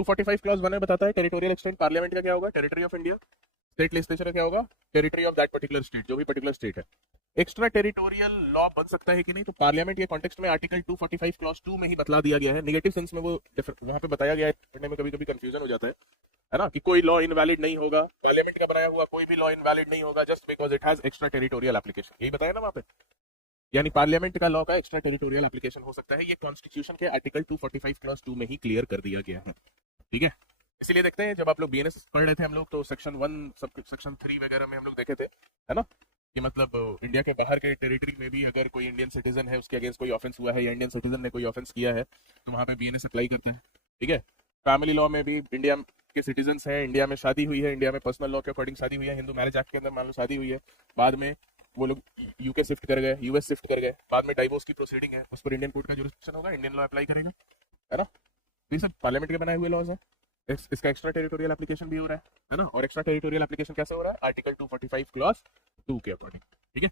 245 clause 1 में बताता है टेरिटोरियल एक्सटेंट पार्लियामेंट का क्या होगा, territory of India. State legislature का क्या होगा, territory of that particular state, जो भी पर्टिकुलर स्टेट है। एक्स्ट्रा टेरिटोरियल लॉ बन सकता है कि नहीं, तो पार्लियामेंट के कॉन्टेक्स्ट में आर्टिकल 245 क्लॉज 2 में ही बतला दिया गया है। नेगेटिव सेंस में वो वहां पे बताया गया है, पढ़ने में कभी कभी कंफ्यूजन हो जाता है ना, कि कोई लॉ इनवैलिड नहीं होगा, पार्लियामेंट का बनाया हुआ कोई भी लॉ इनवैलिड नहीं होगा just because it has extra territorial application, यही बताया ना वहां पे। यानी पार्लियामेंट का लॉ का एक्स्ट्रा टेरिटोरियल एप्लीकेशन हो सकता है, ये कॉन्स्टिट्यूशन के आर्टिकल 245 क्लॉज 2 में ही क्लियर कर दिया गया है। ठीक है, इसीलिए देखते हैं जब आप लोग बीएनएस पढ़ रहे थे हम लोग, तो सेक्शन 1 सब सेक्शन 3 वगैरह में हम लोग देखे थे, है ना, कि मतलब इंडिया के बाहर के टेरिटरी में भी अगर कोई इंडियन सिटीजन है, उसके अगेंस्ट कोई ऑफेंस हुआ है या इंडियन सिटीजन ने कोई ऑफेंस किया है, तो वहां पे बीएनएस अप्लाई करता है। ठीक है, फैमिली लॉ में भी इंडिया के सिटीजन है, इंडिया में शादी हुई है, इंडिया में पर्सनल लॉ के अकॉर्डिंग शादी हुई है, हिंदू मैरिज एक्ट के अंदर मान लो शादी हुई है, बाद में वो लोग यूके शिफ्ट कर गए, यूएस शिफ्ट कर गए, बाद में डाइवोर्स की प्रोसीडिंग है, उस पर इंडियन कोर्ट का जुरिस्डिक्शन होगा, इंडियन लॉ अप्लाई करेगा, है ना। ये सब पार्लियामेंट के बनाए हुए लॉज है। इसका एक्स्ट्रा टेरिटोरियल एप्लीकेशन भी हो रहा है ना, और एक्स्ट्रा टेरिटोरियल एप्लीकेशन कैसे हो रहा है, आर्टिकल 245 क्लॉज 2 के अकॉर्डिंग। ठीक है।